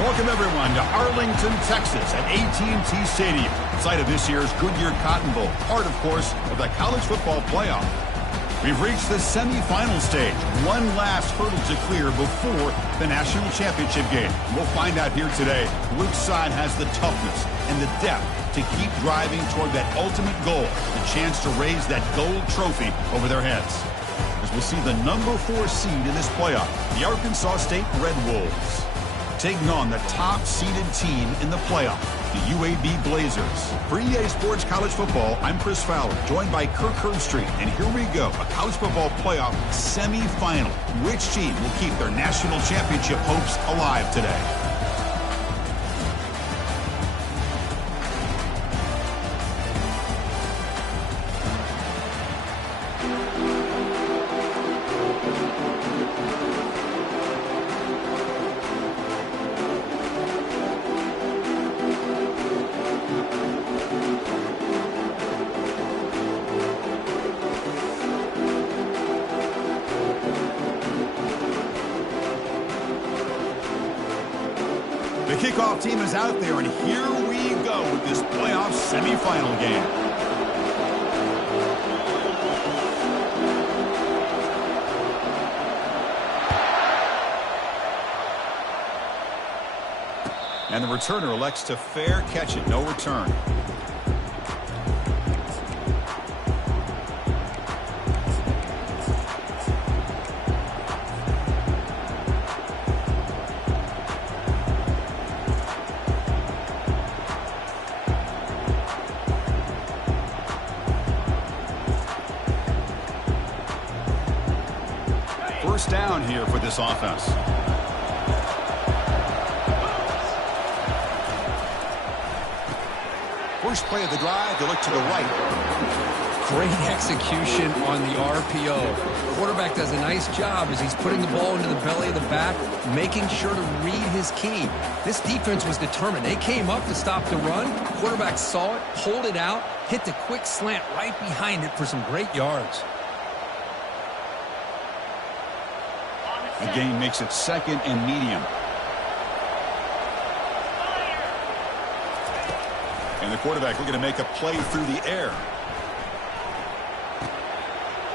Welcome, everyone, to Arlington, Texas at AT&T Stadium, site of this year's Goodyear Cotton Bowl, part, of course, of the college football playoff. We've reached the semifinal stage, one last hurdle to clear before the national championship game. We'll find out here today which side has the toughness and the depth to keep driving toward that ultimate goal, the chance to raise that gold trophy over their heads. As we'll see the number 4 seed in this playoff, the Arkansas State Red Wolves, taking on the top-seeded team in the playoff, the UAB Blazers. For EA Sports College Football, I'm Chris Fowler, joined by Kirk Herbstreit. And here we go, a college football playoff semifinal. Which team will keep their national championship hopes alive today? The kickoff team is out there, and here we go with this playoff semifinal game. And the returner elects to fair catch it, no return. First down here for this offense. First play of the drive, they look to the right. Great execution on the RPO. The quarterback does a nice job as he's putting the ball into the belly of the back, making sure to read his key. This defense was determined. They came up to stop the run. The quarterback saw it, pulled it out, hit the quick slant right behind it for some great yards. The game makes it second and medium. And the quarterback looking to make a play through the air.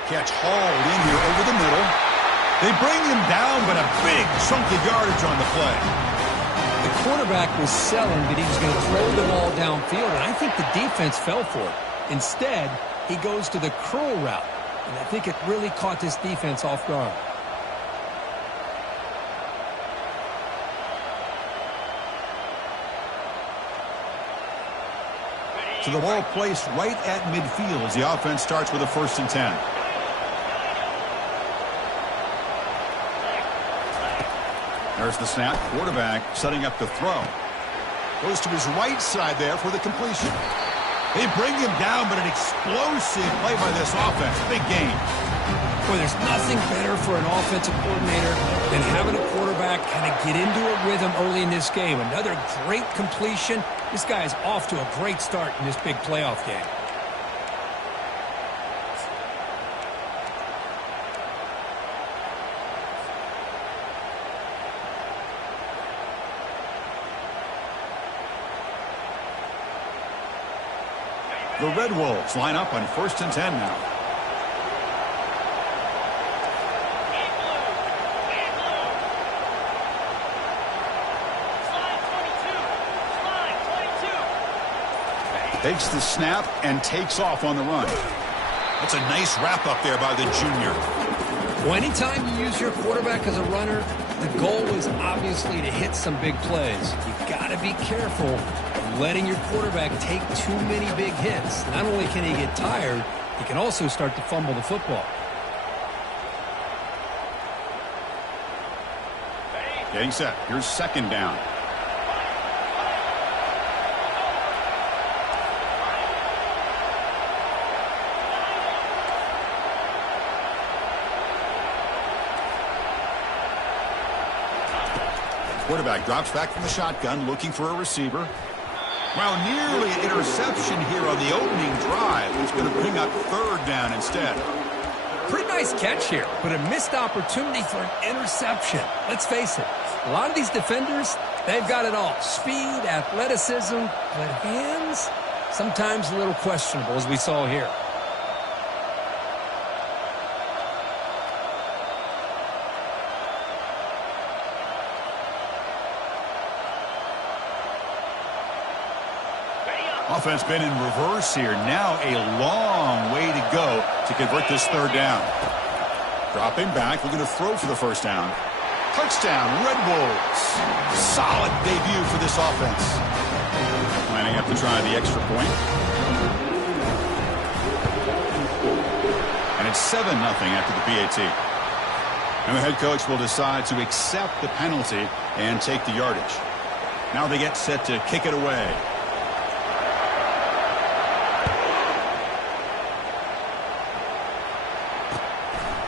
Catch hauled in here over the middle. They bring him down, but a big chunk of yardage on the play. The quarterback was selling that he was going to throw the ball downfield, and I think the defense fell for it. Instead, he goes to the curl route, and I think it really caught this defense off guard. So the ball placed right at midfield as the offense starts with a 1st and 10. There's the snap. Quarterback setting up the throw. Goes to his right side there for the completion. They bring him down, but an explosive play by this offense. Big game. Boy, there's nothing better for an offensive coordinator than having a quarterback kind of get into a rhythm early in this game. Another great completion. This guy is off to a great start in this big playoff game. The Red Wolves line up on 1st and 10 now. Takes the snap and takes off on the run. That's a nice wrap up there by the junior. Well, anytime you use your quarterback as a runner, the goal is obviously to hit some big plays. You've got to be careful of letting your quarterback take too many big hits. Not only can he get tired, he can also start to fumble the football. Getting set. Here's 2nd down. Quarterback drops back from the shotgun, looking for a receiver. Well, nearly an interception here on the opening drive. He's going to bring up 3rd down instead. Pretty nice catch here, but a missed opportunity for an interception. Let's face it, a lot of these defenders, they've got it all. Speed, athleticism, but hands, sometimes a little questionable, as we saw here. Offense been in reverse here. Now a long way to go to convert this third down. Dropping back, looking to throw for the first down. Touchdown, Red Bulls. Solid debut for this offense. Lining up to try the extra point. And it's 7-0 after the PAT. And the head coach will decide to accept the penalty and take the yardage. Now they get set to kick it away.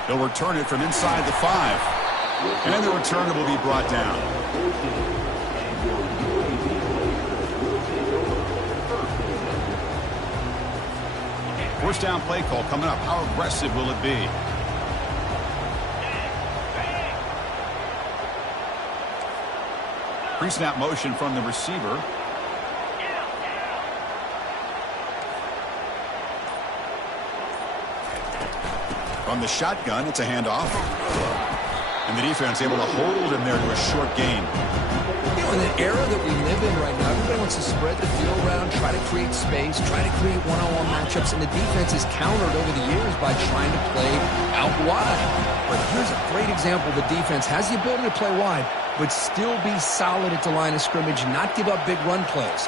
They'll return it from inside the 5. And the returner will be brought down. First down play call coming up. How aggressive will it be? Pre-snap motion from the receiver. From the shotgun, it's a handoff. And the defense able to hold him there to a short gain. You know, in the era that we live in right now, everybody wants to spread the field around, try to create space, try to create one-on-one matchups, and the defense is countered over the years by trying to play out wide. But here's a great example. The defense has the ability to play wide, but still be solid at the line of scrimmage, not give up big run plays.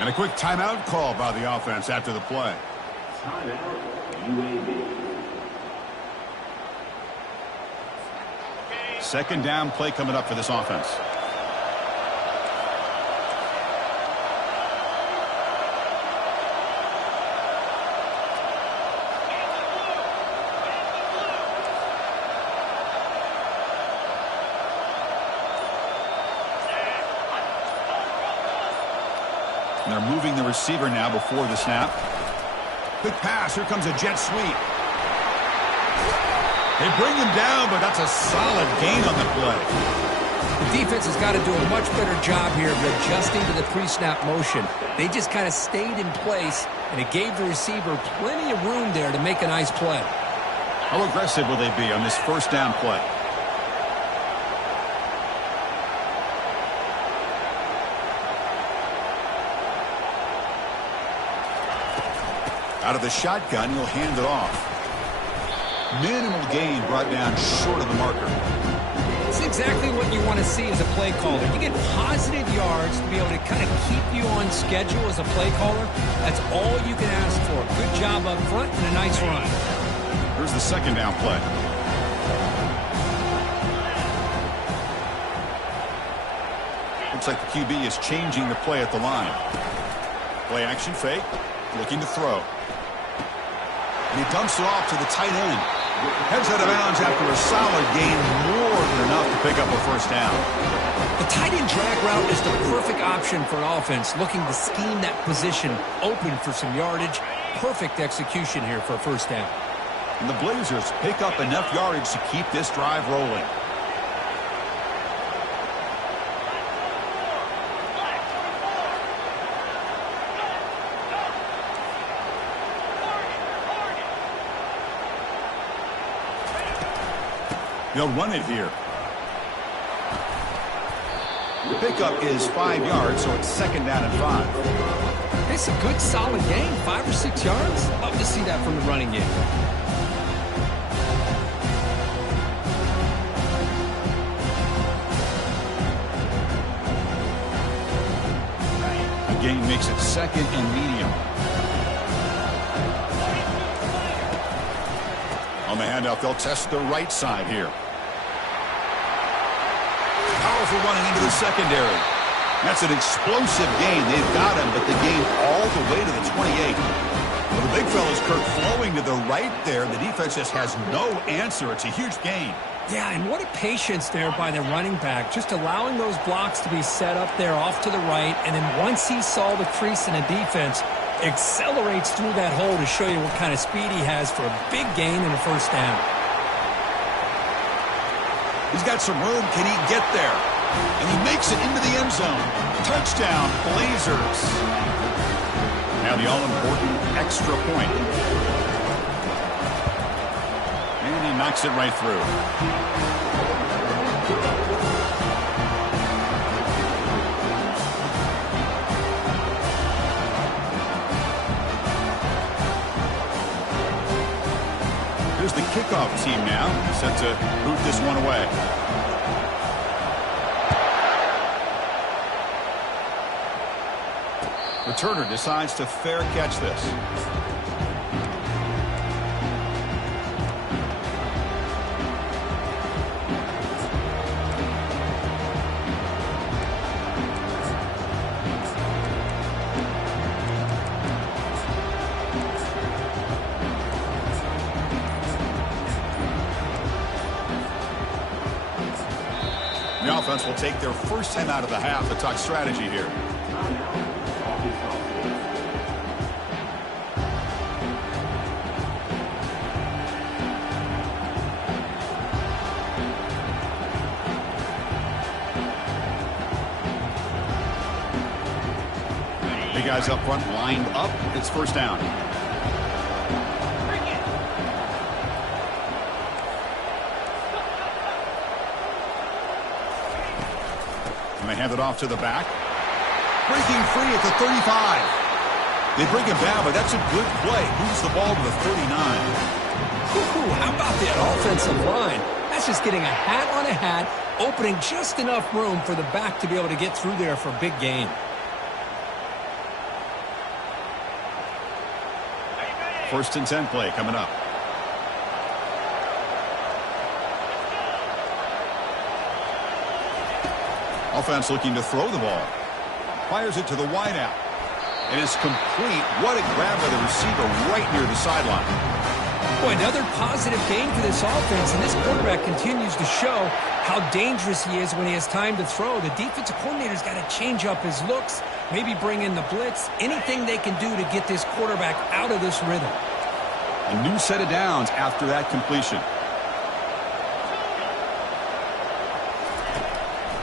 And a quick timeout call by the offense after the play. Timeout, UAB. Second down play coming up for this offense. And they're moving the receiver now before the snap. Quick pass. Here comes a jet sweep. They bring him down, but that's a solid gain on the play. The defense has got to do a much better job here of adjusting to the pre-snap motion. They just kind of stayed in place, and it gave the receiver plenty of room there to make a nice play. How aggressive will they be on this first down play? Out of the shotgun, he'll hand it off. Minimal gain brought down short of the marker. It's exactly what you want to see as a play caller. You get positive yards to be able to kind of keep you on schedule as a play caller. That's all you can ask for. Good job up front and a nice run. Here's the second down play. Looks like the QB is changing the play at the line. Play action fake, looking to throw. And he dumps it off to the tight end. Heads out of bounds after a solid gain, more than enough to pick up a first down. The tight end drag route is the perfect option for an offense looking to scheme that position open for some yardage. Perfect execution here for a first down. And the Blazers pick up enough yardage to keep this drive rolling. They'll run it here. The pickup is 5 yards, so it's second down and 5. It's a good, solid gain, 5 or 6 yards. Love to see that from the running game. The gain makes it second and medium. On the handoff, they'll test the right side here. Powerful running into the secondary. That's an explosive gain. They've got him, but the gain all the way to the 28. Well, the big fella's Kirk flowing to the right there. The defense just has no answer. It's a huge gain. Yeah, and what a patience there by the running back, just allowing those blocks to be set up there off to the right, and then once he saw the crease in the defense, accelerates through that hole to show you what kind of speed he has for a big gain and a first down. He's got some room. Can he get there? And he makes it into the end zone. Touchdown, Blazers. Now the all-important extra point. And he knocks it right through. Here's the kickoff team now, set to boot this one away. Returner decides to fair catch this. The offense will take their first time out of the half to talk strategy here. Big guys up front lined up. It's first down. And they hand it off to the back. Breaking free at the 35. They bring him down, but that's a good play. Moves the ball to the 39. How about that offensive line? That's just getting a hat on a hat, opening just enough room for the back to be able to get through there for a big gain. First and 10 play coming up. Offense looking to throw the ball. Fires it to the wideout. It is complete. What a grab by the receiver right near the sideline. Boy, another positive gain for this offense, and this quarterback continues to show how dangerous he is when he has time to throw. The defensive coordinator's got to change up his looks, maybe bring in the blitz, anything they can do to get this quarterback out of this rhythm. A new set of downs after that completion.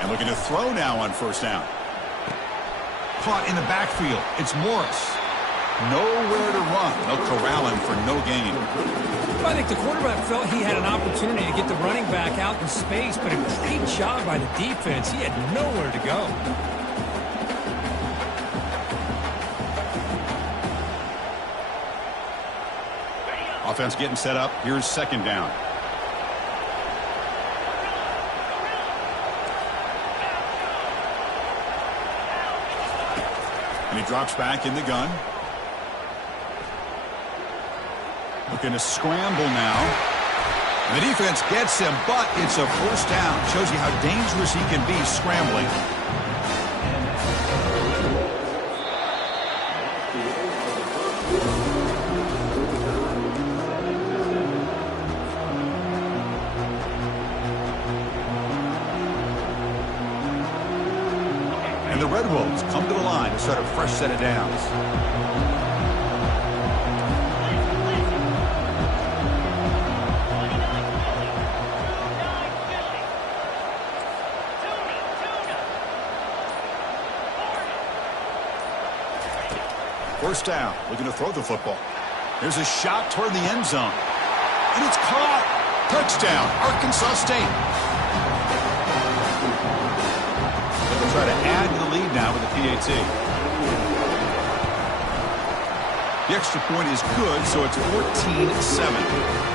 And looking to throw now on first down. Caught in the backfield. It's Morris. Nowhere to run. They'll corral him for no gain. I think the quarterback felt he had an opportunity to get the running back out in space, but a great job by the defense. He had nowhere to go. Offense getting set up. Here's second down. And he drops back in the gun. Looking to scramble now. And the defense gets him, but it's a first down. Shows you how dangerous he can be scrambling. And the Red Wolves come to the line to start a fresh set of downs. First down, looking to throw the football. There's a shot toward the end zone. And it's caught. Touchdown, Arkansas State. They'll try to add to the lead now with the PAT. The extra point is good, so it's 14-7.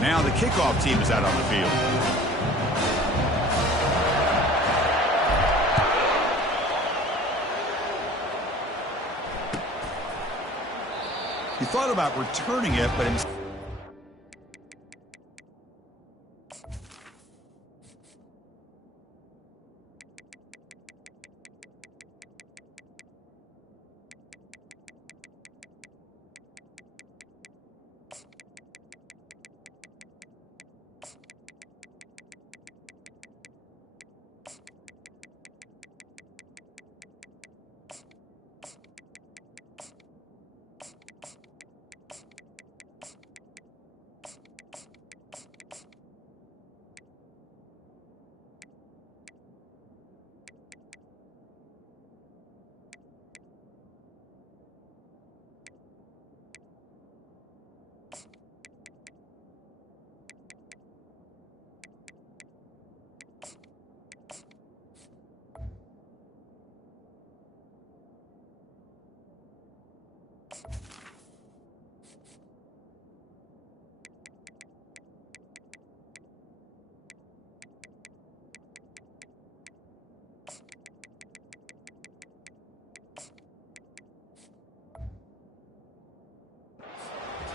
Now the kickoff team is out on the field. thought about returning it, but instead.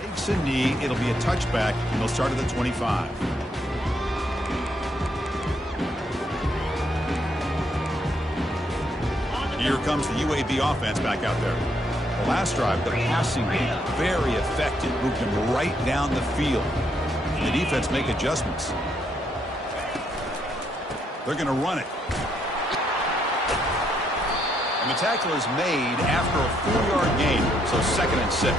Takes a knee. It'll be a touchback, and they'll start at the 25. Here comes the UAB offense back out there. The last drive, the passing game, very effective. Moved him right down the field. And the defense make adjustments. They're going to run it. And the tackle is made after a 4-yard gain, so 2nd and 6.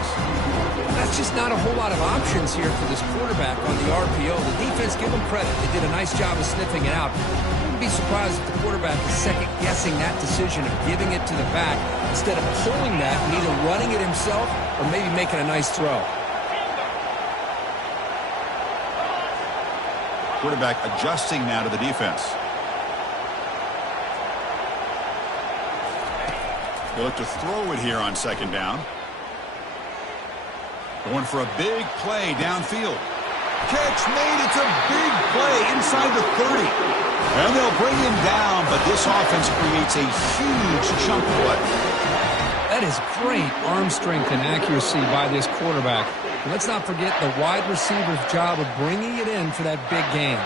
That's just not a whole lot of options here for this quarterback on the RPO. The defense, give them credit. They did a nice job of sniffing it out. I wouldn't be surprised if the quarterback is second-guessing that decision of giving it to the back instead of pulling that and either running it himself or maybe making a nice throw. Quarterback adjusting now to the defense. They look to throw it here on 2nd down. Going for a big play downfield. Catch made. It's a big play inside the 30. And they'll bring him down, but this offense creates a huge chunk play. That is great arm strength and accuracy by this quarterback. And let's not forget the wide receiver's job of bringing it in for that big gain.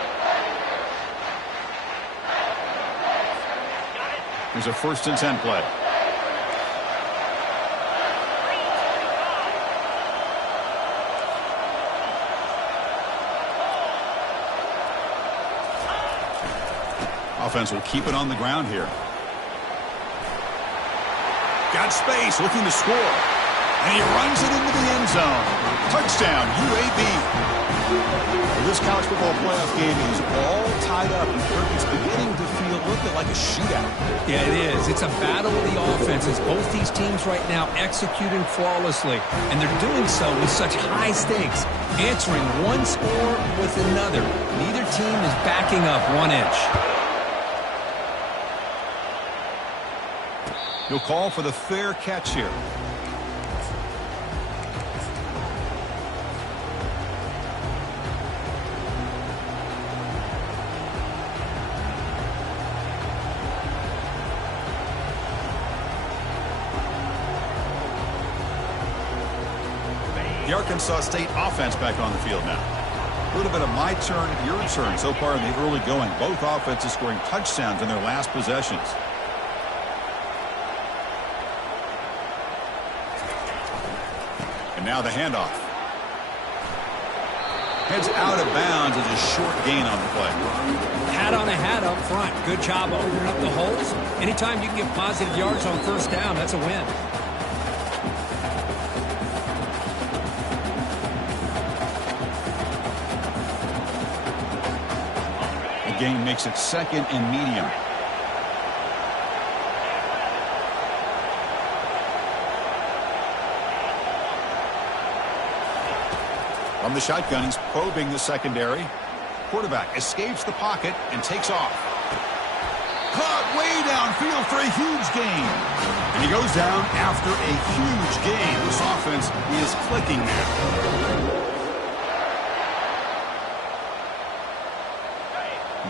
Here's a 1st and 10 play. Offense will keep it on the ground here. Got space, looking to score. And he runs it into the end zone. Touchdown, UAB. Well, this college football playoff game is all tied up. It's beginning to feel a little bit like a shootout. Yeah, it is. It's a battle of the offenses. Both these teams right now executing flawlessly. And they're doing so with such high stakes. Answering one score with another. Neither team is backing up 1 inch. He'll call for the fair catch here. The Arkansas State offense back on the field now. A little bit of my turn, your turn so far in the early going. Both offenses scoring touchdowns in their last possessions. And now the handoff. Heads out of bounds as a short gain on the play. Hat on a hat up front. Good job opening up the holes. Anytime you can get positive yards on 1st down, that's a win. The gain makes it 2nd and medium. From the shotgun, he's probing the secondary. Quarterback escapes the pocket and takes off. Caught way downfield for a huge gain. And he goes down after a huge gain. This offense is clicking now.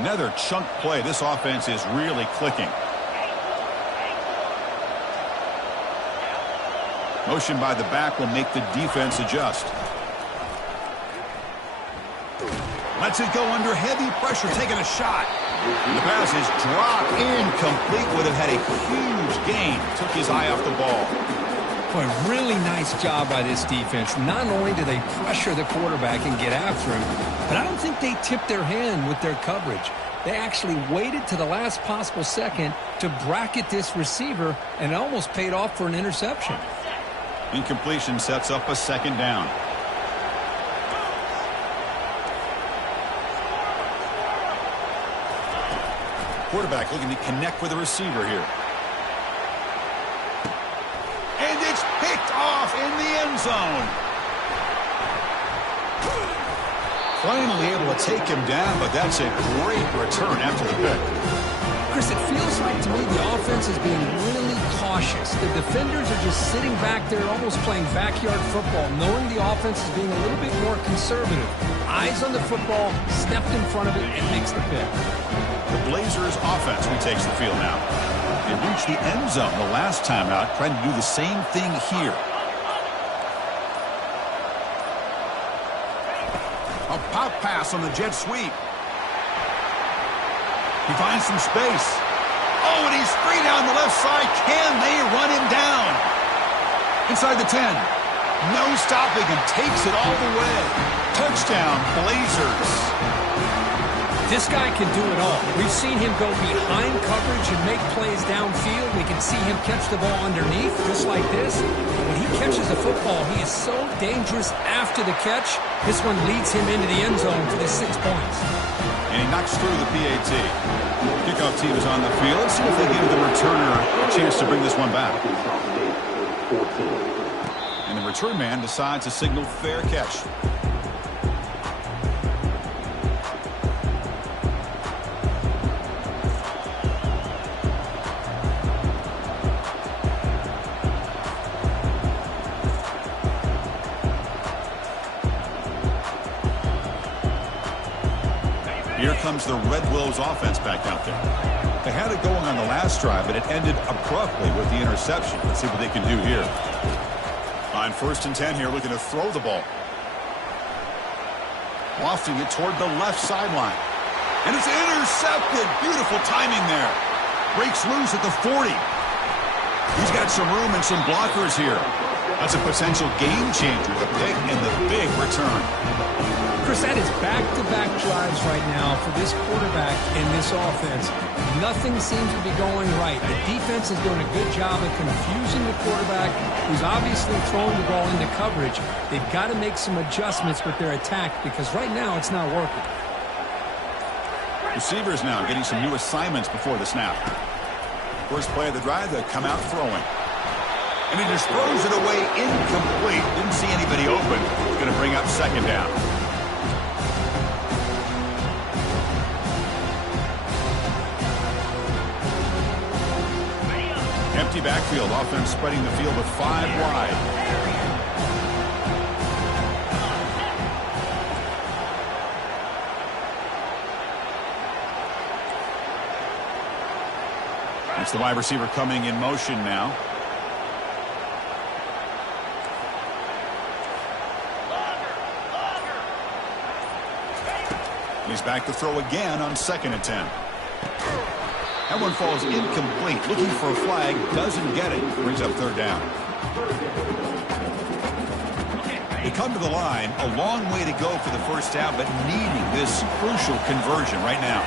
Another chunk play. This offense is really clicking. Motion by the back will make the defense adjust. Lets it go under heavy pressure, taking a shot. The pass is dropped incomplete. Would have had a huge gain. Took his eye off the ball. Boy, really nice job by this defense. Not only do they pressure the quarterback and get after him, but I don't think they tipped their hand with their coverage. They actually waited to the last possible second to bracket this receiver, and it almost paid off for an interception. Incompletion sets up a second down. Quarterback looking to connect with the receiver here. And it's picked off in the end zone. Finally able to take him down, but that's a great return after the pick. Chris, it feels like to me the offense is being really cautious. The defenders are just sitting back there almost playing backyard football, knowing the offense is being a little bit more conservative. Eyes on the football, stepped in front of it, and makes the pick. The Blazers offense retakes the field now. They reached the end zone the last time out, trying to do the same thing here. A pop pass on the jet sweep. He finds some space. Oh, and he's free down the left side. Can they run him down? Inside the 10. No stopping him. Takes it all the way. Touchdown, Blazers. This guy can do it all. We've seen him go behind coverage and make plays downfield. We can see him catch the ball underneath, just like this. When he catches the football, he is so dangerous after the catch. This one leads him into the end zone for the 6 points. And he knocks through the PAT. Kickoff team is on the field. Let's see if they give the returner a chance to bring this one back. And the return man decides to signal fair catch. Here comes the Red Wolves offense back out there. They had it going on the last drive, but it ended abruptly with the interception. Let's see what they can do here. On 1st and 10 here, looking to throw the ball. Lofting it toward the left sideline. And it's intercepted. Beautiful timing there. Breaks loose at the 40. He's got some room and some blockers here. That's a potential game changer, the pick and the big return. Chris, that is back-to-back drives right now for this quarterback and this offense. Nothing seems to be going right. The defense is doing a good job of confusing the quarterback, who's obviously throwing the ball into coverage. They've got to make some adjustments with their attack because right now it's not working. Receivers now getting some new assignments before the snap. First play of the drive, they come out throwing. And he just throws it away incomplete. Didn't see anybody open. It's going to bring up second down. Empty backfield. Offense spreading the field with 5 wide. It's the wide receiver coming in motion now. He's back to throw again on 2nd and 10. That one falls incomplete. Looking for a flag. Doesn't get it. Brings up 3rd down. They come to the line. A long way to go for the first down, but needing this crucial conversion right now.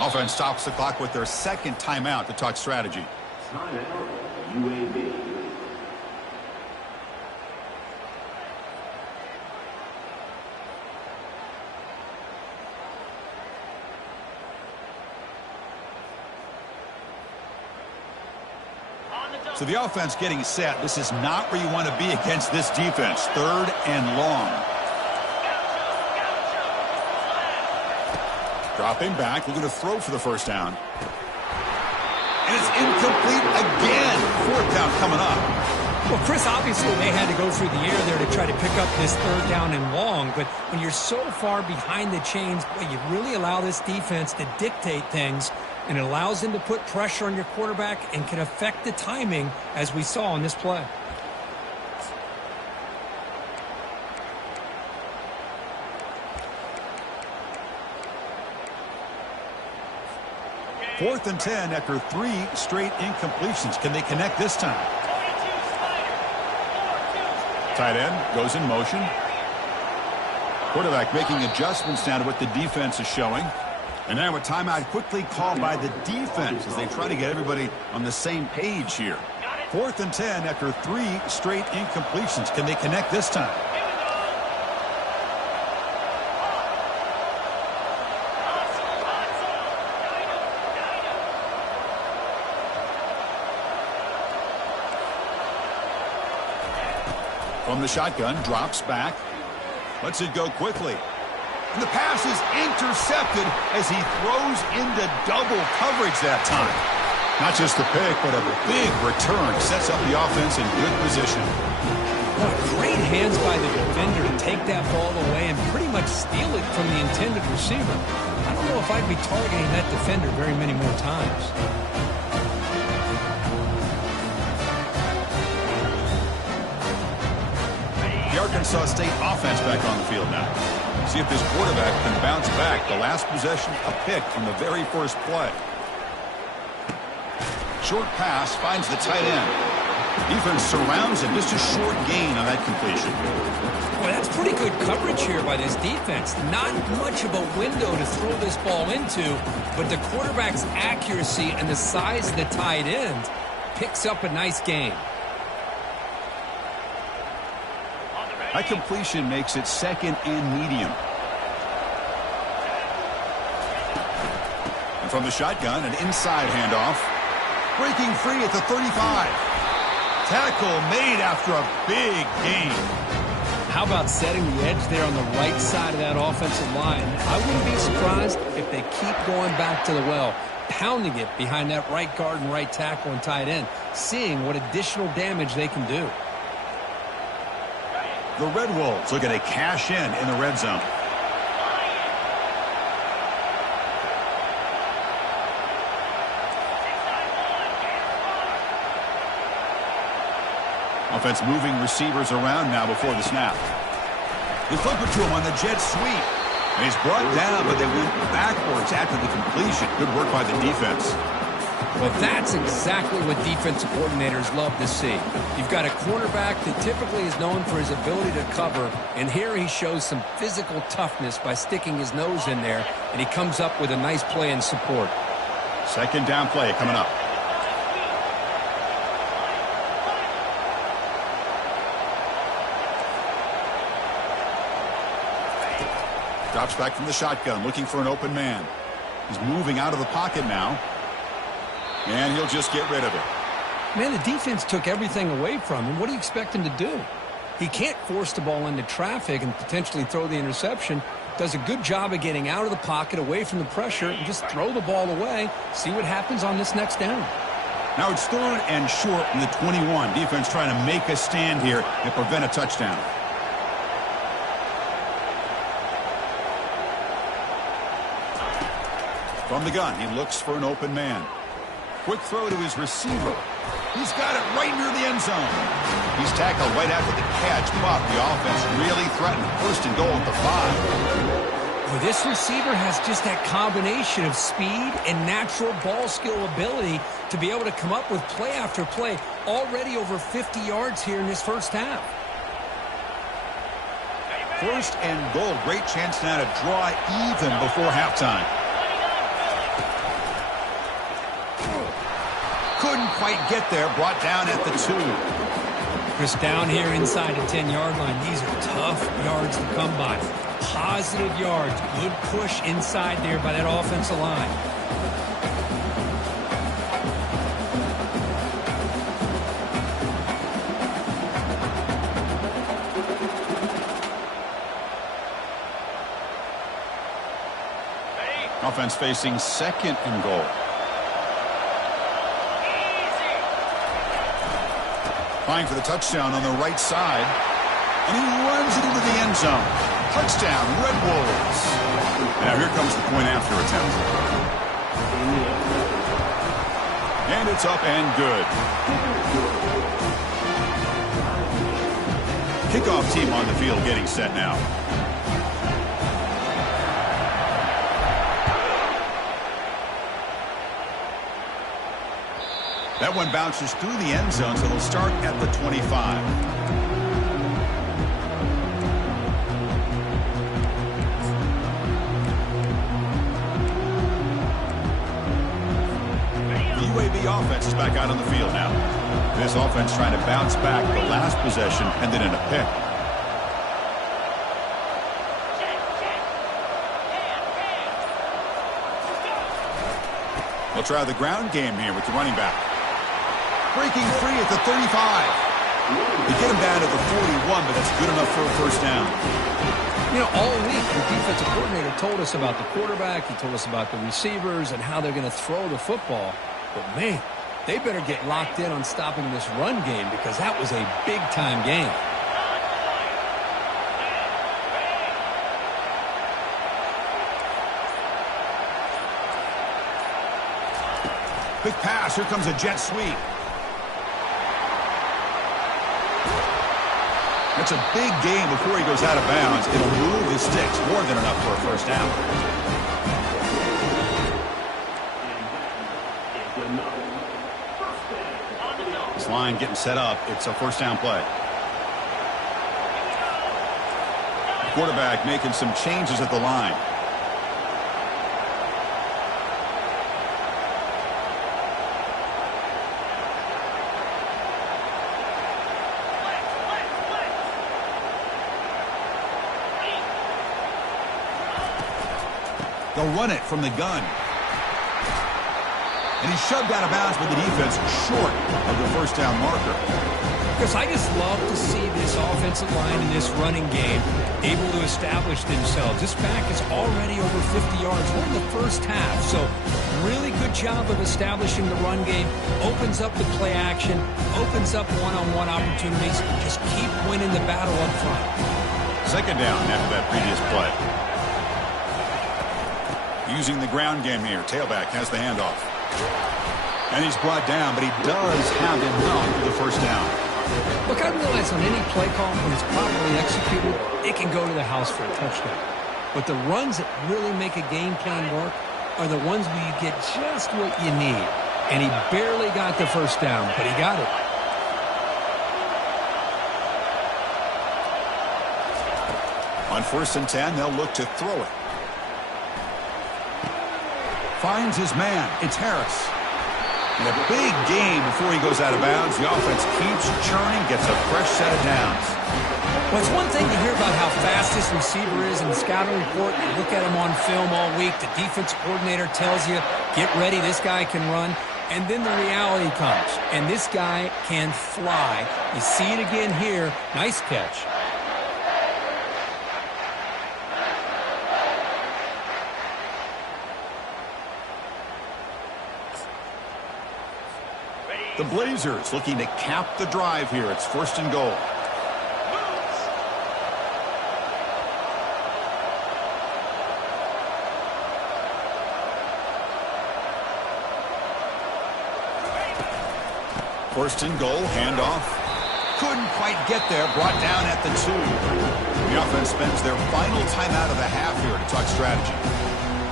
Offense stops the clock with their 2nd timeout to talk strategy. Timeout, UAB. On the So the offense getting set. This is not where you want to be against this defense. 3rd and long. Dropping back, looking to throw for the first down. And it's incomplete again. 4th down coming up. Well, Chris, obviously they had to go through the air there to try to pick up this 3rd down and long, but when you're so far behind the chains, boy, you really allow this defense to dictate things, and it allows them to put pressure on your quarterback and can affect the timing, as we saw on this play. Fourth and 10 after 3 straight incompletions. Can they connect this time? Tight end goes in motion. Quarterback making adjustments now to what the defense is showing. And now a timeout quickly called by the defense as they try to get everybody on the same page here. 4th and 10 after 3 straight incompletions. Can they connect this time? From the shotgun, drops back. Lets it go quickly. And the pass is intercepted as he throws into double coverage that time. Not just the pick, but a big return. Sets up the offense in good position. What great hands by the defender to take that ball away and pretty much steal it from the intended receiver. I don't know if I'd be targeting that defender very many more times. The Arkansas State offense back on the field now. See if this quarterback can bounce back. The last possession, a pick on the very first play. Short pass finds the tight end. Defense surrounds him. Just a short gain on that completion. Well, that's pretty good coverage here by this defense. Not much of a window to throw this ball into, but the quarterback's accuracy and the size of the tight end picks up a nice gain. That completion makes it 2nd and medium. And from the shotgun, an inside handoff. Breaking free at the 35. Tackle made after a big gain. How about setting the edge there on the right side of that offensive line? I wouldn't be surprised if they keep going back to the well, pounding it behind that right guard and right tackle and tight end, seeing what additional damage they can do. The Red Wolves looking to cash in the red zone. Offense moving receivers around now before the snap. They flip it to him on the jet sweep. And he's brought down, but they went backwards after the completion. Good work by the defense. Well, that's exactly what defensive coordinators love to see. You've got a quarterback that typically is known for his ability to cover, and here he shows some physical toughness by sticking his nose in there, and he comes up with a nice play in support. 2nd down play coming up. Drops back from the shotgun, looking for an open man. He's moving out of the pocket now. And he'll just get rid of it. Man, the defense took everything away from him. What do you expect him to do? He can't force the ball into traffic and potentially throw the interception. Does a good job of getting out of the pocket, away from the pressure, and just throw the ball away. See what happens on this next down. Now it's 3rd and short from the 21. Defense trying to make a stand here and prevent a touchdown. From the gun, he looks for an open man. Quick throw to his receiver. He's got it right near the end zone. He's tackled right after the catch, but the offense really threatened. 1st and goal at the 5. Well, this receiver has just that combination of speed and natural ball skill ability to be able to come up with play after play. Already over 50 yards here in this first half. 1st and goal. Great chance now to draw even before halftime. Couldn't quite get there. Brought down at the 2. Chris, down here inside the 10-yard line, these are tough yards to come by. Positive yards. Good push inside there by that offensive line. offense facing 2nd and goal. Trying for the touchdown on the right side. And he runs it into the end zone. Touchdown, Red Wolves. Now here comes the point after attempt. And it's up and good. Kickoff team on the field getting set now. That one bounces through the end zone, so they'll start at the 25. The UAB offense is back out on the field now. This offense trying to bounce back the last possession, ended in a pick. They'll try the ground game here with the running back. Breaking free at the 35. They get him down at the 41, but that's good enough for a first down. You know, all week, the defensive coordinator told us about the quarterback. He told us about the receivers and how they're going to throw the football. But, man, they better get locked in on stopping this run game because that was a big-time game. Quick pass. Here comes a jet sweep. That's a big gain before he goes out of bounds. It'll move the sticks. More than enough for a first down. This line getting set up. It's a first down play. Quarterback making some changes at the line. They'll run it from the gun. And he's shoved out of bounds with the defense short of the first down marker. Because I just love to see this offensive line in this running game able to establish themselves. This back is already over 50 yards. We're in the first half, so really good job of establishing the run game. Opens up the play action, opens up one-on-one opportunities, and just keep winning the battle up front. Second down after that previous play. Using the ground game here. Tailback has the handoff. And he's brought down, but he does have enough for the first down. Look, I realize on any play call, when it's properly executed, it can go to the house for a touchdown. But the runs that really make a game plan work are the ones where you get just what you need. And he barely got the first down, but he got it. On 1st and 10, they'll look to throw it. Finds his man. It's Harris. And a big gain before he goes out of bounds. The offense keeps churning, gets a fresh set of downs. Well, it's one thing to hear about how fast this receiver is in the scouting report. You look at him on film all week. The defense coordinator tells you, get ready, this guy can run. And then the reality comes, and this guy can fly. You see it again here. Nice catch. The Blazers looking to cap the drive here. It's 1st and goal. First and goal, handoff. Couldn't quite get there, brought down at the 2. The offense spends their final timeout of the half here to talk strategy.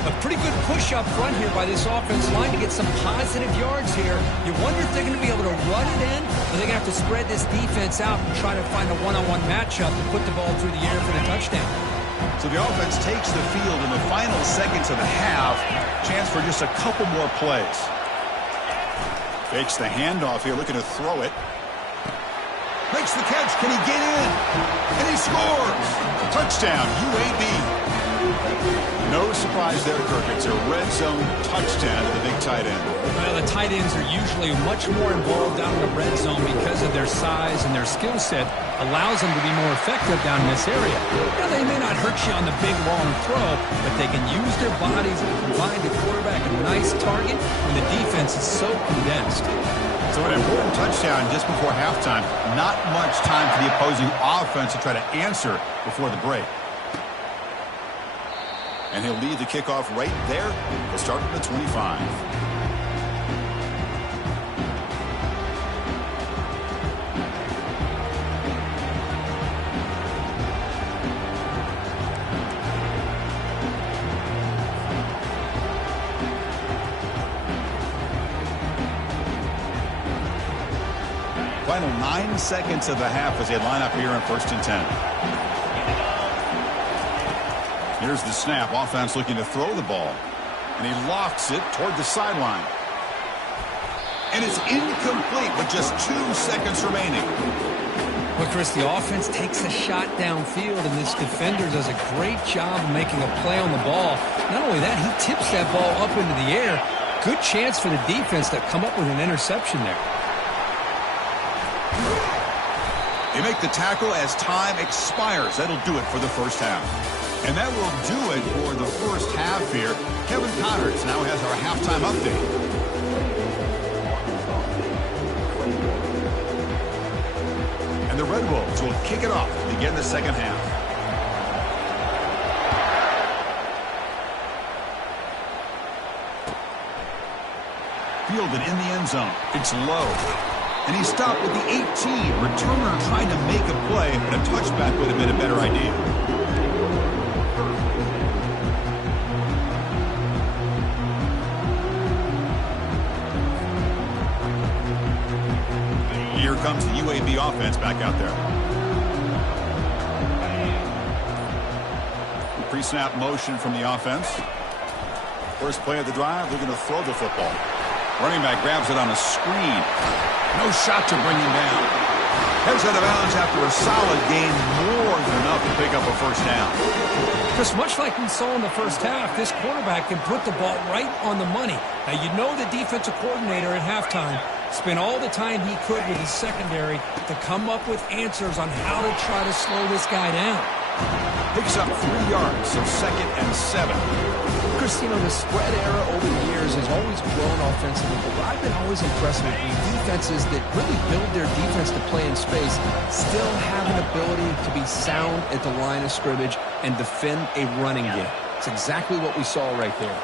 A pretty good push up front here by this offensive line to get some positive yards here. You wonder if they're going to be able to run it in, or they're going to have to spread this defense out and try to find a one-on-one matchup to put the ball through the air for the touchdown. So the offense takes the field in the final seconds of the half. Chance for just a couple more plays. Fakes the handoff here, looking to throw it. Makes the catch. Can he get in? And he scores! Touchdown, UAB. No surprise there, Kirk. It's a red zone touchdown to the big tight end. Well, the tight ends are usually much more involved down in the red zone because of their size and their skill set allows them to be more effective down in this area. Now, they may not hurt you on the big, long throw, but they can use their bodies to provide the quarterback a nice target when the defense is so condensed. So an important touchdown just before halftime. Not much time for the opposing offense to try to answer before the break. And he'll lead the kickoff right there. He'll start from the 25. Final 9 seconds of the half as they line up here in 1st and 10. Here's the snap. Offense looking to throw the ball. And he lofts it toward the sideline. And it's incomplete with just 2 seconds remaining. Well, Chris, the offense takes a shot downfield, and this defender does a great job of making a play on the ball. Not only that, he tips that ball up into the air. Good chance for the defense to come up with an interception there. They make the tackle as time expires. That'll do it for the first half. And that will do it for the first half here. Kevin Connors now has our halftime update. And the Red Wolves will kick it off to begin the second half. Fielded in the end zone. It's low. And he stopped with the 18. Returner trying to make a play, but a touchback would have been a better idea. Here comes the UAB offense back out there. Pre-snap motion from the offense. First play of the drive, they're going to throw the football. Running back grabs it on a screen. No shot to bring him down. Heads out of bounds after a solid gain, more than enough to pick up a first down. Just much like we saw in the first half, this quarterback can put the ball right on the money. Now, you know the defensive coordinator at halftime spent all the time he could with his secondary to come up with answers on how to try to slow this guy down. Picks up 3 yards, so 2nd and 7. Chris, you know, the spread era over the years has always grown offensively, but what I've been always impressed with is defenses that really build their defense to play in space still have an ability to be sound at the line of scrimmage and defend a running game. It's exactly what we saw right there.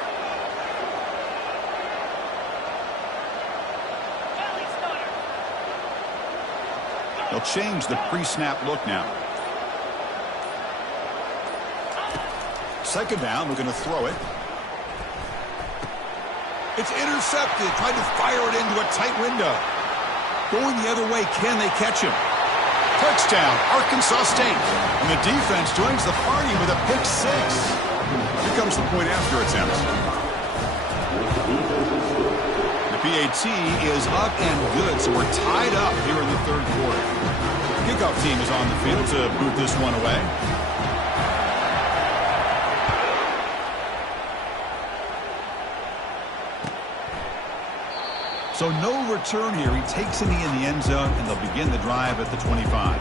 They'll change the pre-snap look now. 2nd down, we're going to throw it. It's intercepted. Tried to fire it into a tight window. Going the other way, can they catch him? Touchdown, Arkansas State. And the defense joins the party with a pick 6. Here comes the point after attempt. The PAT is up and good, so we're tied up here in the 3rd quarter. Kickoff team is on the field to boot this one away. So no return here. He takes it in the end zone, and they'll begin the drive at the 25.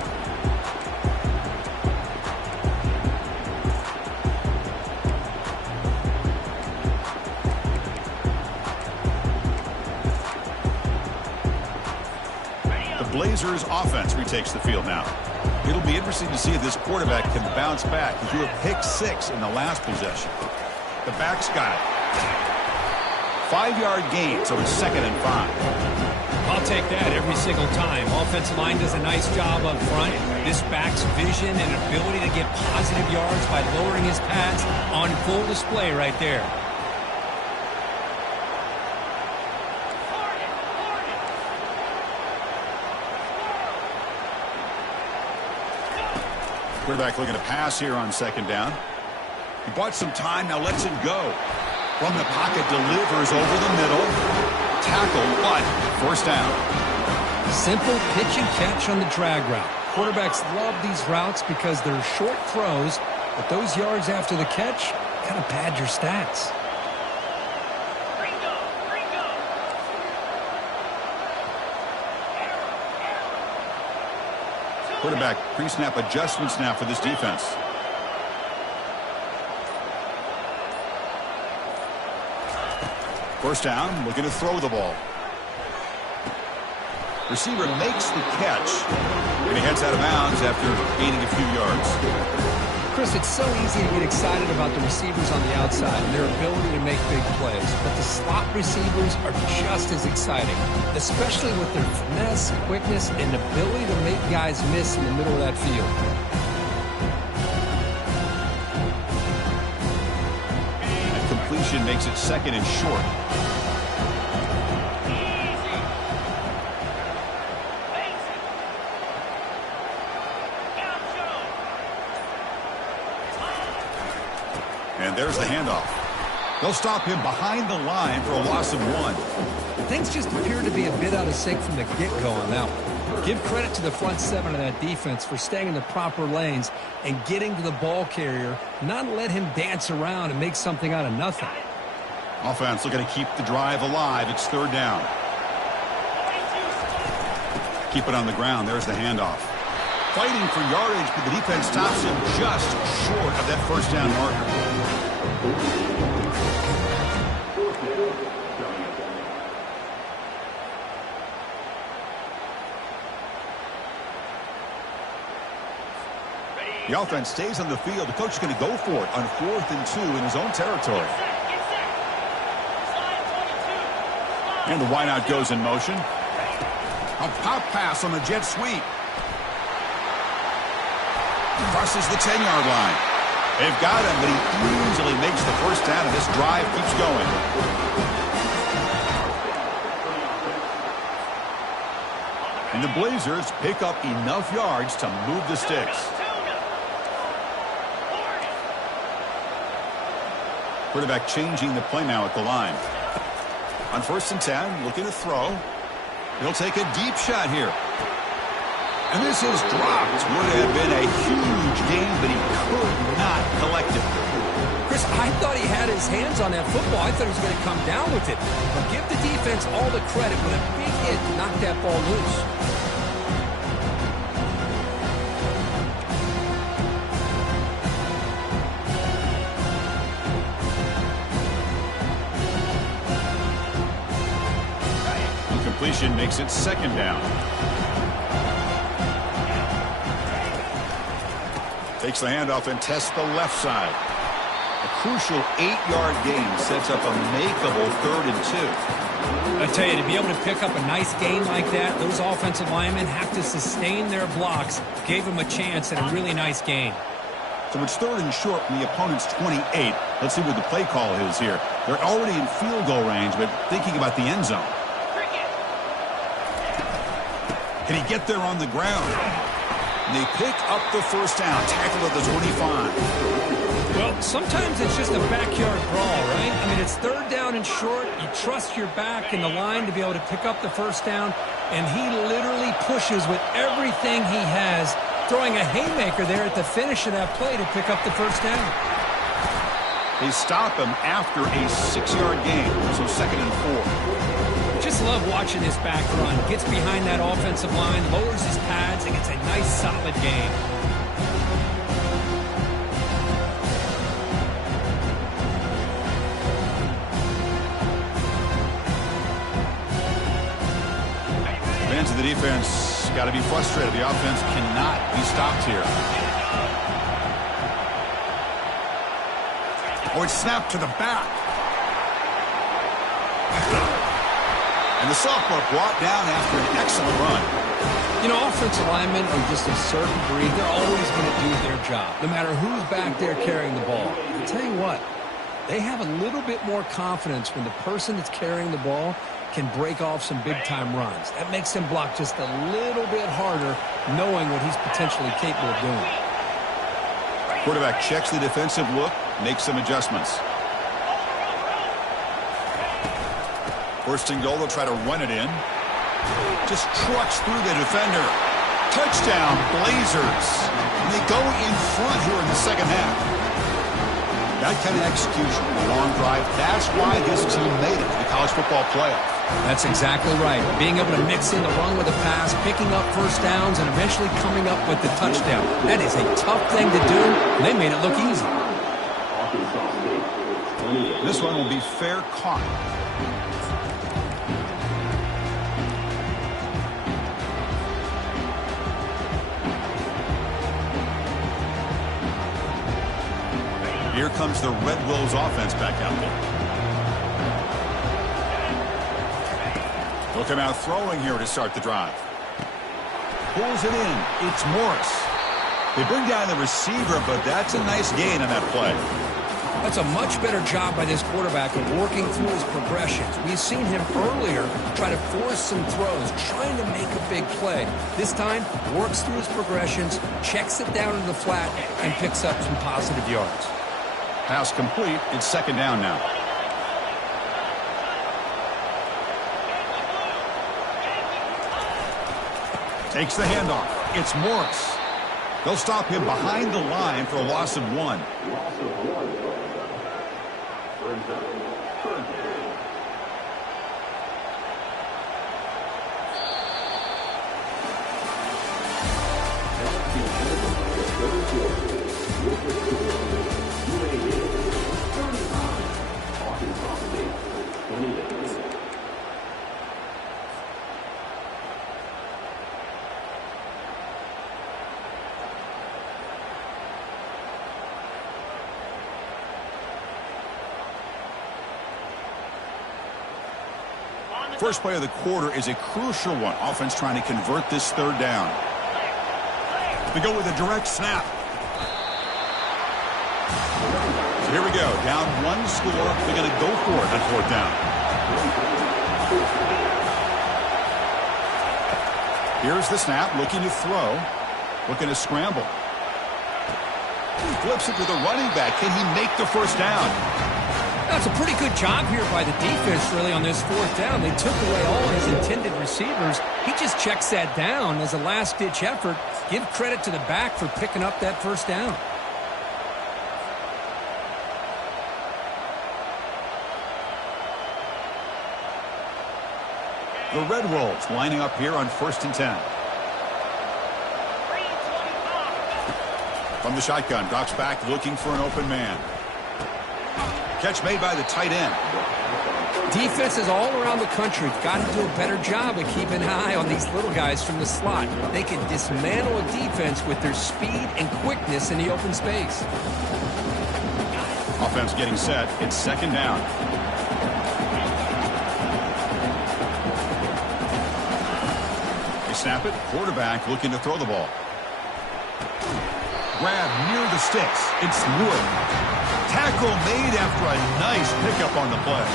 The Blazers offense retakes the field now. It'll be interesting to see if this quarterback can bounce back. He threw a pick 6 in the last possession. The back's got it. 5-yard gain, so it's 2nd and 5. I'll take that every single time. Offensive line does a nice job up front. This back's vision and ability to get positive yards by lowering his pads on full display right there. Quarterback looking to pass here on 2nd down. He bought some time, now lets it go. From the pocket, delivers over the middle. Tackle, but 1st down. Simple pitch and catch on the drag route. Quarterbacks love these routes because they're short throws, but those yards after the catch kind of pad your stats. Quarterback pre-snap adjustments now for this defense. First down, looking to throw the ball. Receiver makes the catch, and he heads out of bounds after gaining a few yards. Chris, it's so easy to get excited about the receivers on the outside and their ability to make big plays, but the slot receivers are just as exciting, especially with their finesse, quickness, and ability to make guys miss in the middle of that field. And completion makes it second and short. And there's the handoff. They'll stop him behind the line for a loss of 1. Things just appear to be a bit out of sync from the get-go on that one. Give credit to the front 7 of that defense for staying in the proper lanes and getting to the ball carrier, not let him dance around and make something out of nothing. Offense looking to keep the drive alive. It's third down. Keep it on the ground. There's the handoff. Fighting for yardage, but the defense stops him just short of that first down marker. The offense stays on the field. The coach is going to go for it on 4th and 2 in his own territory. And the wideout goes in motion. A pop pass on the jet sweep. Crosses the 10-yard line. They've got him, but he easily makes the first down, and this drive keeps going. And the Blazers pick up enough yards to move the sticks. Quarterback changing the play now at the line. On 1st and 10, looking to throw. He'll take a deep shot here. And this is dropped. Would have been a huge gain, but he could not collect it. Chris, I thought he had his hands on that football. I thought he was going to come down with it. But give the defense all the credit with a big hit to knock that ball loose. Incompletion makes it second down. Takes the handoff and tests the left side. A crucial 8-yard gain sets up a makeable 3rd and 2. I tell you, to be able to pick up a nice gain like that, those offensive linemen have to sustain their blocks. Gave them a chance at a really nice gain. So it's 3rd and short from the opponent's 28. Let's see what the play call is here. They're already in field goal range, but thinking about the end zone. Can he get there on the ground? They pick up the first down, tackled at the 25. Well, sometimes it's just a backyard brawl, right? I mean, it's 3rd down and short. You trust your back in the line to be able to pick up the first down, and he literally pushes with everything he has, throwing a haymaker there at the finish of that play to pick up the first down. They stop him after a 6-yard gain, so 2nd and 4. Just love watching this back run. Gets behind that offensive line, lowers his pads, and gets a nice solid gain. Fans of the defense got to be frustrated. The offense cannot be stopped here. Oh, it's snapped to the back. And the sophomore brought down after an excellent run. You know, offensive linemen are just a certain breed. They're always going to do their job, no matter who's back there carrying the ball. I'll tell you what, they have a little bit more confidence when the person that's carrying the ball can break off some big-time runs. That makes them block just a little bit harder, knowing what he's potentially capable of doing. Quarterback checks the defensive look, makes some adjustments. 1st and goal, they'll try to run it in. Just trucks through the defender. Touchdown, Blazers. And they go in front here in the second half. That kind of execution, a long drive, that's why this team made it to the college football playoff. That's exactly right. Being able to mix in the run with a pass, picking up first downs, and eventually coming up with the touchdown. That is a tough thing to do, and they made it look easy. This one will be fair caught. Here comes the Red Wolves offense back out there. They'll come out throwing here to start the drive. Pulls it in. It's Morris. They bring down the receiver, but that's a nice gain on that play. That's a much better job by this quarterback of working through his progressions. We've seen him earlier try to force some throws, trying to make a big play. This time, works through his progressions, checks it down into the flat, and picks up some positive yards. Pass complete. It's second down now. Takes the handoff. It's Morris. They'll stop him behind the line for a loss of 1. First play of the quarter is a crucial one. Offense trying to convert this third down. We go with a direct snap. So here we go. Down 1 score. They're going to go for it on fourth down. Here's the snap. Looking to throw. Looking to scramble. Flips it to the running back. Can he make the first down? That's a pretty good job here by the defense, really, on this fourth down. They took away all his intended receivers. He just checks that down as a last-ditch effort. Give credit to the back for picking up that first down. The Red Wolves lining up here on 1st and 10. From the shotgun, drops back looking for an open man. Catch made by the tight end. Defenses all around the country got to do a better job of keeping an eye on these little guys from the slot. They can dismantle a defense with their speed and quickness in the open space. Offense getting set. It's second down. They snap it. Quarterback looking to throw the ball. Grab near the sticks. It's Wood. Tackle made after a nice pickup on the play.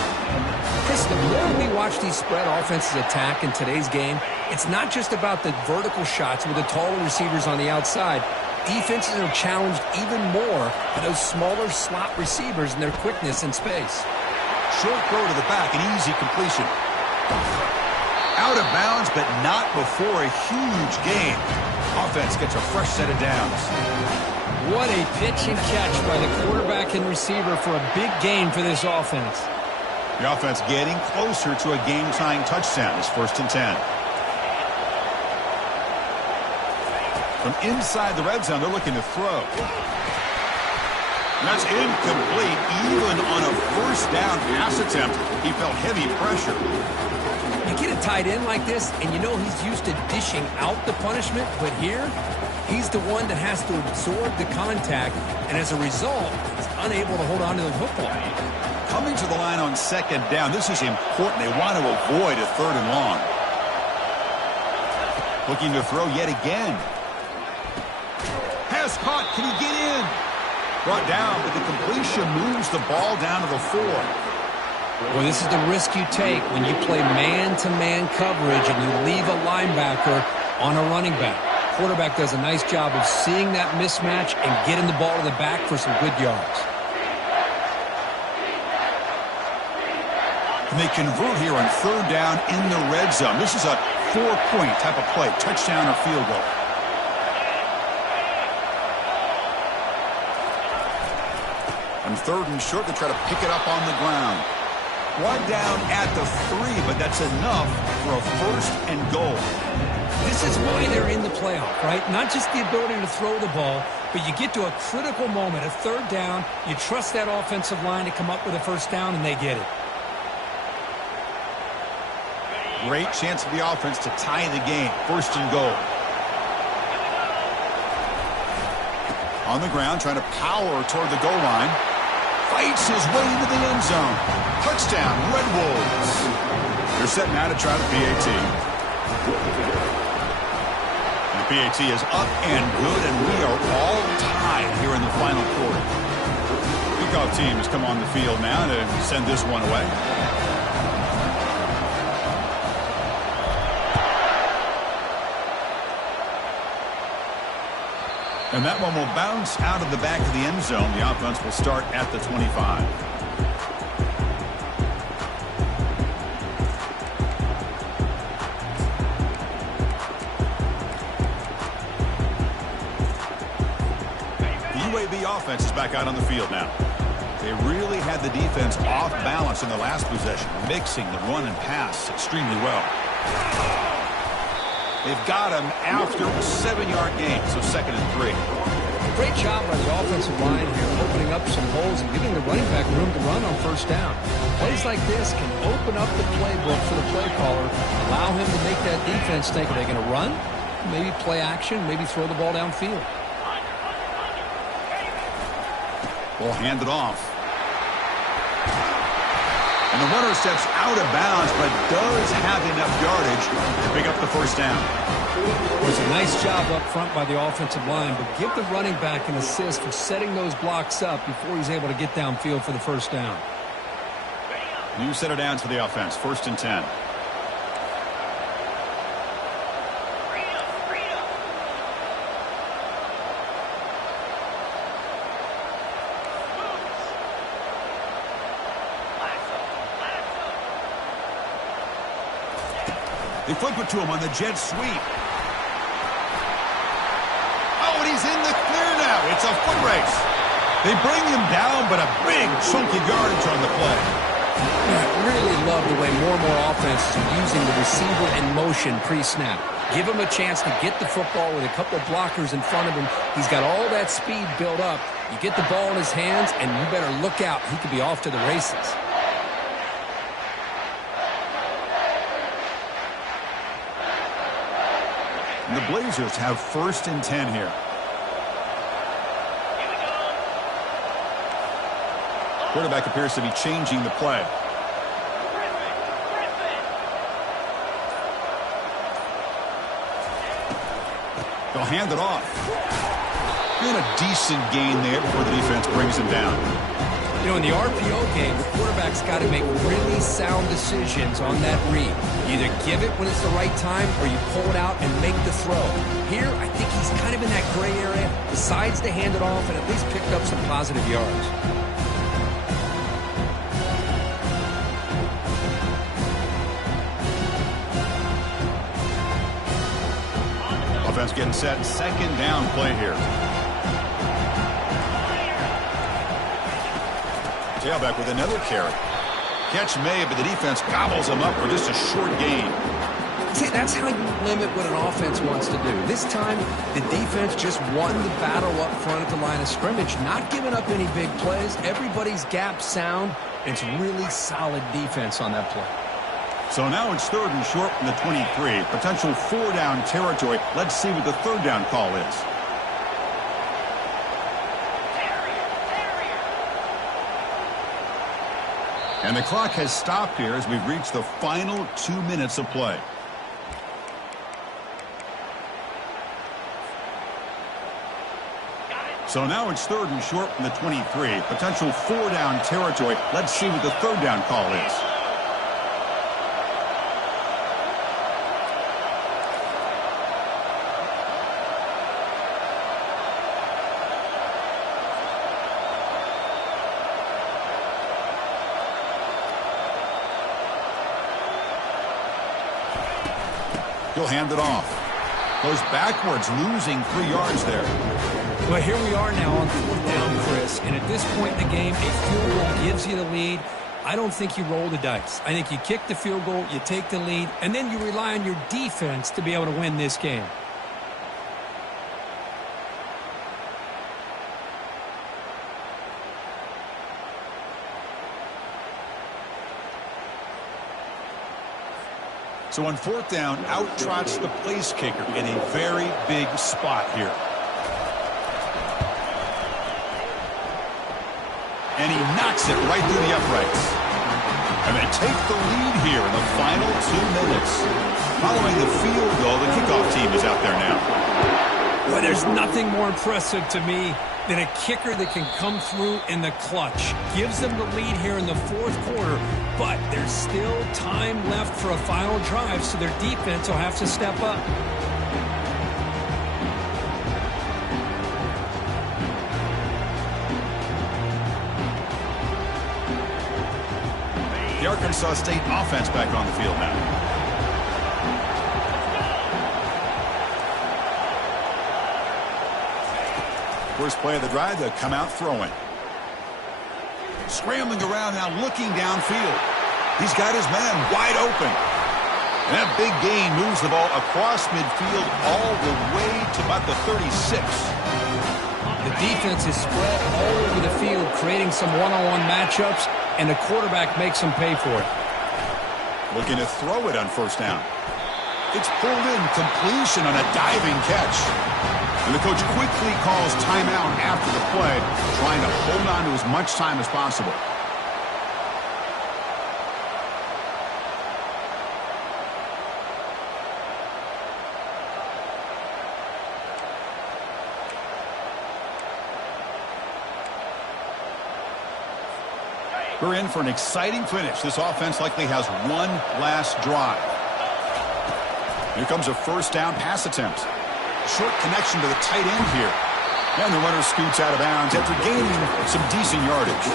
Chris, the more we watch these spread offenses attack in today's game, it's not just about the vertical shots with the taller receivers on the outside. Defenses are challenged even more by those smaller slot receivers and their quickness in space. Short throw to the back, an easy completion. Out of bounds, but not before a huge gain. Offense gets a fresh set of downs. What a pitch and catch by the quarterback and receiver for a big gain for this offense. The offense getting closer to a game-tying touchdown. It's 1st and 10. From inside the red zone, they're looking to throw. And that's incomplete. Even on a first down pass attempt, he felt heavy pressure. You get a tight end like this, and you know he's used to dishing out the punishment, but here, he's the one that has to absorb the contact, and as a result, he's unable to hold on to the football. Coming to the line on second down, this is important. They want to avoid a third and long. Looking to throw yet again. Pass caught. Can he get in? Brought down, but the completion moves the ball down to the 4. Well, this is the risk you take when you play man-to-man coverage and you leave a linebacker on a running back. Quarterback does a nice job of seeing that mismatch and getting the ball to the back for some good yards. And they convert here on third down in the red zone. This is a 4-point type of play, touchdown or field goal. A On 3rd and short, they try to pick it up on the ground. One down at the 3, but that's enough for a 1st and goal. This is why they're in the playoff, right? Not just the ability to throw the ball, but you get to a critical moment, a 3rd down. You trust that offensive line to come up with a 1st down, and they get it. Great chance for the offense to tie the game. 1st and goal. On the ground, trying to power toward the goal line. Fights his way into the end zone. Touchdown, Red Wolves. They're set now to try the PAT. The PAT is up and good, and we are all tied here in the final quarter. Kickoff team has come on the field now to send this one away. And that one will bounce out of the back of the end zone. The offense will start at the 25. The UAB offense is back out on the field now. They really had the defense off balance in the last possession, mixing the run and pass extremely well. They've got him after a 7-yard gain, so 2nd and 3. Great job by the offensive line here, opening up some holes and giving the running back room to run on 1st down. Plays like this can open up the playbook for the play caller, allow him to make that defense think, are they going to run? Maybe play action, maybe throw the ball downfield. We'll hand it off. And the runner steps out of bounds, but does have enough yardage to pick up the 1st down. It was a nice job up front by the offensive line, but give the running back an assist for setting those blocks up before he's able to get downfield for the 1st down. New set of downs for the offense, 1st and 10. They flip it to him on the jet sweep. Oh, and he's in the clear now. It's a foot race. They bring him down, but a big chunky yardage on the play. I really love the way more and more offenses are using the receiver in motion pre-snap. Give him a chance to get the football with a couple of blockers in front of him. He's got all that speed built up. You get the ball in his hands, and you better look out. He could be off to the races. And the Blazers have 1st and 10 here. Quarterback appears to be changing the play. They'll hand it off. Doing a decent gain there before the defense brings him down. You know, in the RPO game, the quarterback's got to make really sound decisions on that read. You either give it when it's the right time or you pull it out and make the throw. Here, I think he's kind of in that gray area, decides to hand it off and at least picked up some positive yards. Offense getting set. 2nd down play here. Tailback with another carry. Catch made, but the defense gobbles him up for just a short gain. See, that's how you limit what an offense wants to do. This time, the defense just won the battle up front at the line of scrimmage, not giving up any big plays. Everybody's gap sound. It's really solid defense on that play. So now it's 3rd and short from the 23. Potential 4-down territory. Let's see what the 3rd down call is. And the clock has stopped here as we've reached the final 2 minutes of play. So now it's 3rd and short from the 23. Potential 4-down territory. Let's see what the 3rd down call is. He'll hand it off. Goes backwards, losing 3 yards there. Well, here we are now on 4th down, Chris, and at this point in the game, a field goal gives you the lead. I don't think you roll the dice. I think you kick the field goal, you take the lead, and then you rely on your defense to be able to win this game. So on 4th down, out trots the place kicker in a very big spot here. And he knocks it right through the uprights. And they take the lead here in the final 2 minutes. Following the field goal, the kickoff team is out there now. Boy, there's nothing more impressive to me than a kicker that can come through in the clutch. Gives them the lead here in the 4th quarter, but there's still time left for a final drive, so their defense will have to step up. The Arkansas State offense back on the field now. First play of the drive, they'll come out throwing. Scrambling around now, looking downfield. He's got his man wide open. And that big gain moves the ball across midfield all the way to about the 36. The defense is spread all over the field, creating some one-on-one matchups, and the quarterback makes them pay for it. Looking to throw it on 1st down. It's pulled in, completion on a diving catch. And the coach quickly calls timeout after the play, trying to hold on to as much time as possible. We're in for an exciting finish. This offense likely has one last drive. Here comes a 1st down pass attempt. Short connection to the tight end here. And the runner scoots out of bounds after gaining some decent yardage.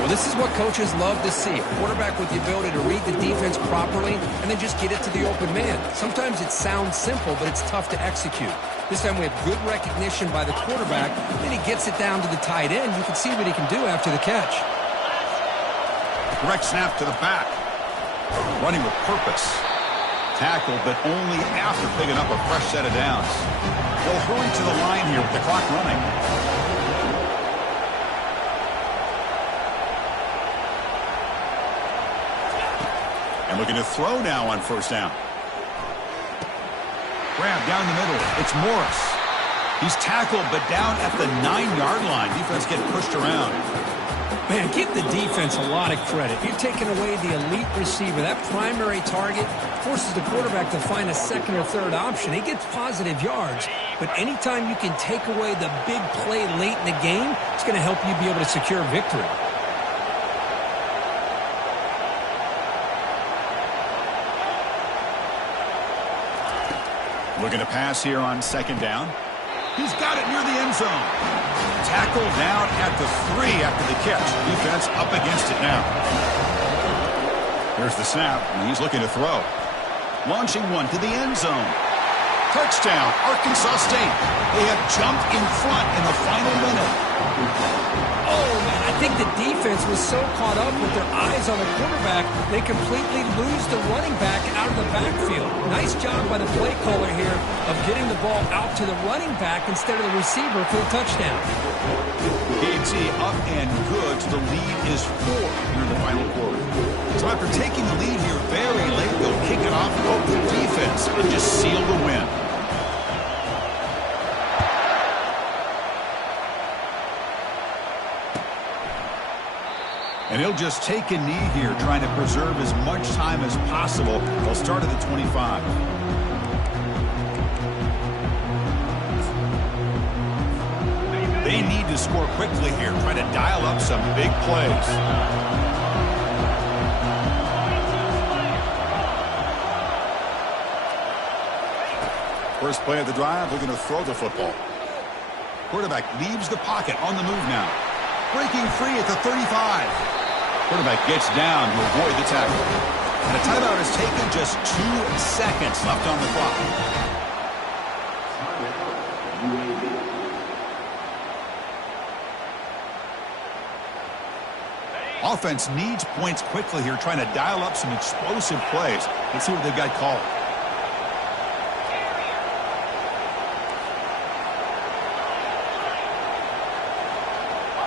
Well, this is what coaches love to see. A quarterback with the ability to read the defense properly and then just get it to the open man. Sometimes it sounds simple, but it's tough to execute. This time we have good recognition by the quarterback. Then he gets it down to the tight end. You can see what he can do after the catch. Direct snap to the back. Running with purpose. Tackled, but only after picking up a fresh set of downs. They'll hurry to the line here with the clock running. And looking to throw now on 1st down. Grab down the middle. It's Morris. He's tackled, but down at the 9-yard line. Defense getting pushed around. Man, give the defense a lot of credit. You're taking away the elite receiver. That primary target forces the quarterback to find a 2nd or 3rd option. He gets positive yards, but anytime you can take away the big play late in the game, it's going to help you be able to secure victory. Looking to pass here on 2nd down. He's got it near the end zone. Tackled down at the 3 after the catch. Defense up against it now. Here's the snap, and he's looking to throw. Launching one to the end zone. Touchdown, Arkansas State. They have jumped in front in the final minute. Oh, man, I think the defense was so caught up with their eyes on the quarterback, they completely lose the running back out of the backfield. Nice job by the play caller here of getting the ball out to the running back instead of the receiver for the touchdown. KT up and good, so the lead is 4 here in the final quarter. So after taking the lead here very late, they'll kick it off, hope the defense and just seal the win. And he'll just take a knee here, trying to preserve as much time as possible. They'll start at the 25. They need to score quickly here, trying to dial up some big plays. First play of the drive, looking to throw the football. Quarterback leaves the pocket on the move now. Breaking free at the 35. Quarterback gets down to avoid the tackle. And a timeout is taken, just 2 seconds left on the clock. Offense needs points quickly here, trying to dial up some explosive plays. Let's see what they've got called.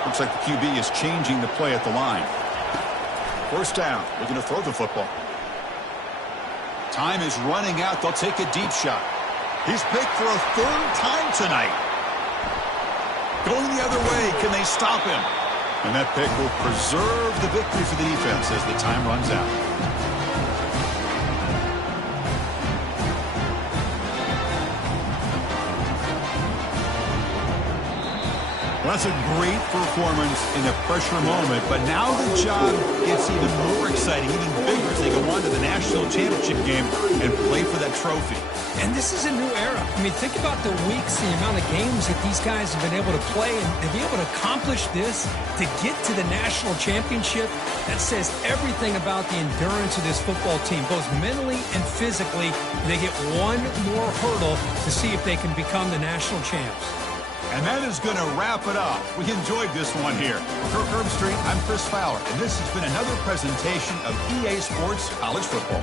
Looks like the QB is changing the play at the line. First down, looking to throw the football. Time is running out. They'll take a deep shot. He's picked for a third time tonight. Going the other way. Can they stop him? And that pick will preserve the victory for the defense as the time runs out. Well, that's a great performance in a pressure moment, but now the job gets even more exciting, even bigger as they go on to the national championship game and play for that trophy. And this is a new era. I mean, think about the weeks, the amount of games that these guys have been able to play, and to be able to accomplish this, to get to the national championship, that says everything about the endurance of this football team, both mentally and physically. They get one more hurdle to see if they can become the national champs. And that is going to wrap it up. We enjoyed this one here. For Herb Street, I'm Chris Fowler, and this has been another presentation of EA Sports College Football.